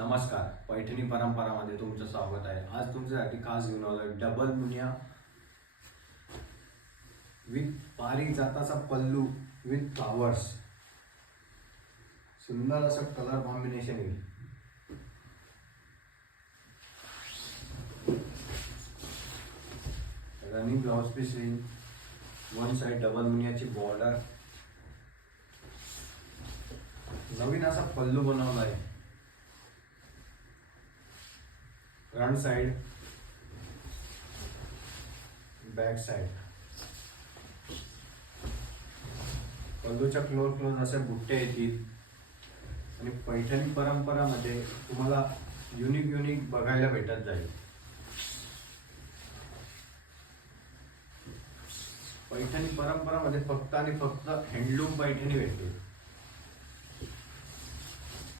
नमस्कार, पैठणी परंपरामध्ये तुमचं स्वागत आहे। आज तुमच्यासाठी खास घेऊन आलोय डबल मुनिया विथ पारिजाताचा पल्लू विथ फ्लावर्स। सुंदर असं कलर कॉम्बिनेशन येईल। रनिंग ब्लाउज पीस येईल, वन साइड डबल मुनियाची बॉर्डर, नवीन असा पल्लू बनवला आहे। फ्रंट साइड, बॅक साइड, पल्लूच्या क्लोज असे बुट्टे येतील आणि पैठणी परंपरामध्ये तुम्हाला युनिक बघायला भेटत जाईल। पैठणी परंपरामध्ये फक्त आणि फक्त हँडलूम पैठणी भेटते।